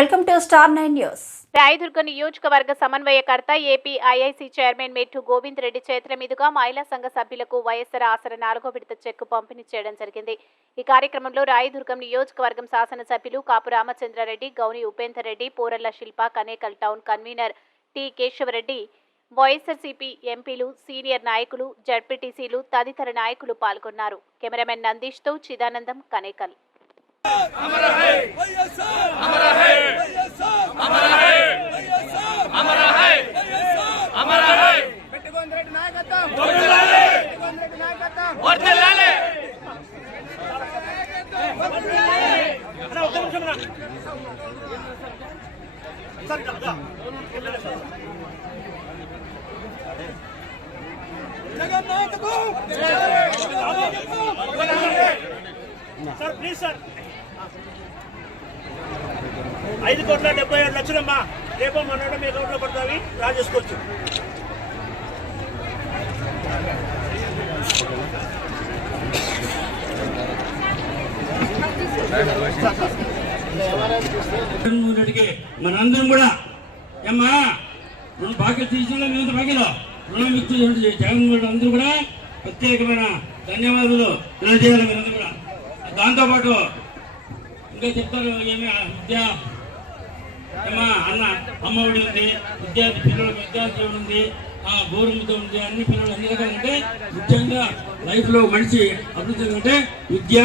Welcome to star nine news. Rayadurg నియోజకవర్గ సమన్వయకర్త AP IIC chairman మెట్టు గోవింద్ రెడ్డి చేతుల మీదుగా మహిళా సంఘ సభ్యులకు వైఎస్ఆర్ ఆసర నాలుగో విడత చెక్కు పంపిణీ చేయడం జరిగింది. ఈ కార్యక్రమంలో రాయదుర్గం నియోజకవర్గం శాసనసభ్యులు Kapu Ramachandra Reddy Gouni Upender Reddy Poralla Shilpa Kanekal town convener T Keshava Reddy YSRCP ఎంపీలు సీనియర్ నాయకులు జడ్పీటీసీలు తదితర నాయకులు పాల్గొన్నారు. Cameraman నందీష్తో Chidanandam Kanekal. Sir please sir ఐదు కోట్ల డెబ్బై ఏడు లక్షలమ్మా. రేపు మన మీ అకౌంట్లో పడతావి. రా చేసుకోవచ్చు జగన్మోహన్ మనందరం కూడా. ఏమ్మా రెండు బాకీలు తీసిన మేము బాకీలో? రుణం ఇచ్చినటువంటి జగన్మోహన్ అందరూ కూడా ప్రత్యేకమైన ధన్యవాదాలు. తెలియజేయాలి మీరందరూ కూడా. దాంతోపాటు ఇంకా చెప్తారు ఏమి? ఆ విద్య. ఏమా అన్న అమ్మ ఒడి ఉంది విద్యార్థి పిల్లల విద్యార్థి ఉంది? ఆ గోరుముద్ద ఉంది అన్ని పిల్లలు అన్ని రకాలు ముఖ్యంగా లైఫ్లో మనిషి అభివృద్ధి అంటే విద్య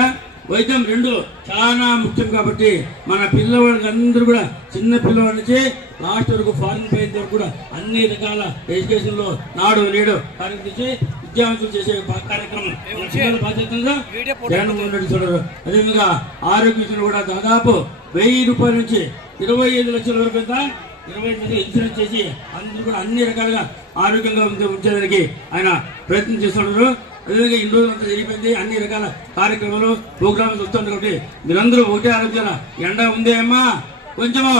వైద్యం రెండు చాలా ముఖ్యం కాబట్టి మన పిల్లవాళ్ళకి అందరూ కూడా చిన్న పిల్లవాడి నుంచి లాస్ట్ వరకు ఫారిన్ పోయేంత వరకు కూడా అన్ని రకాల ఎడ్యుకేషన్లో నాడు నేడు కార్యక్రమం చేసి విద్యావంతులు చేసే కార్యక్రమం. బాధ్యతగా జగన్మోహన్ రెడ్డి చూడరు. అదేవిధంగా ఆరోగ్యశ్రీ కూడా దాదాపు వెయ్యి రూపాయల నుంచి ఇరవై ఐదు లక్షల వరకు ఇరవై ఐదు ఇన్సూరెన్స్ చేసి అందరూ కూడా అన్ని రకాలుగా ఆరోగ్యంగా ఉంచే ఉంచేదానికి ఆయన ప్రయత్నం చేస్తున్నారు. అదేవిధంగా ఇన్ని రోజులు అంతా జరిగిపోయింది. అన్ని రకాల కార్యక్రమాలు ప్రోగ్రామ్స్ వస్తుంది కాబట్టి మీరందరూ ఒకటే ఆలోచన ఎండ ఉందే అమ్మా. కొంచెమా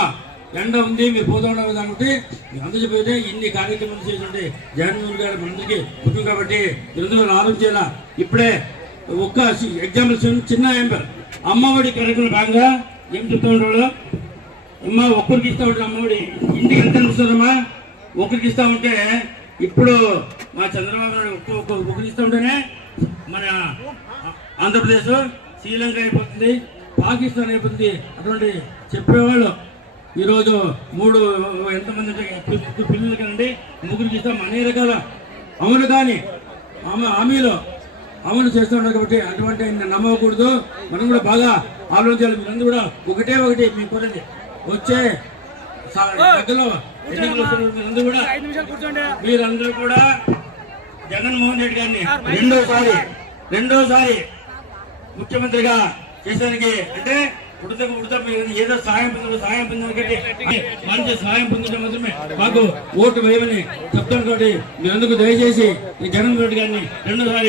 ఎండ ఉంది మీరు పోతా ఉండవు కాబట్టి మీరు అందరూ చెప్పేది ఇన్ని కార్యక్రమాలు చేస్తుంటే జగన్మోహన్ గారు మనందరికీ పుట్టు కాబట్టి మీరందరూ ఆలోచించాల ఇప్పుడే ఒక్క ఎగ్జాంపుల్ చిన్న ఎంపర్ అమ్మఒడి కార్యక్రమం భాగంగా ఏం చెప్తా ఉండేవాళ్ళు అమ్మ ఒక్కరికి ఇస్తా ఉంటాడు అమ్మఒడి. ఇంటికి ఎంత అనిపిస్తుందమ్మా ఒకరికి ఇస్తా ఉంటే ఇప్పుడు మా చంద్రబాబు నాయుడు ఒక్క ఒక్క ఉంటేనే మన ఆంధ్రప్రదేశ్ శ్రీలంక అయిపోతుంది పాకిస్తాన్ అయిపోతుంది అటువంటి చెప్పేవాళ్ళు. ఈరోజు మూడు ఎంతమంది అంటే పిల్లలు కనండి ముగ్గురికి ఇస్తాం అన్ని రకాల అమలు కానీ ఆమె హామీలో అమలు చేస్తూ ఉన్నారు కాబట్టి అటువంటి ఆయన నమ్మకూడదు. మనం కూడా బాగా ఆలోచించాలి. మీరందరూ కూడా ఒకటే ఒకటి మీ కోరండి. వచ్చే సా- మధ్యలో ఎన్నికలు కూడా మీరందరూ కూడా జగన్మోహన్ రెడ్డి గారిని రెండోసారి రెండోసారి ముఖ్యమంత్రిగా చేసేదానికి అంటే ఉడతకు ఉడత ఏదో సహాయం పొందడం సహాయం పొందడానికి మంచి సహాయం పొందడం మాత్రమే మాకు ఓటు వేయమని చెప్తాను కాబట్టి మీరందరూ దయచేసి జగన్మోహన్ రెడ్డి గారిని రెండోసారి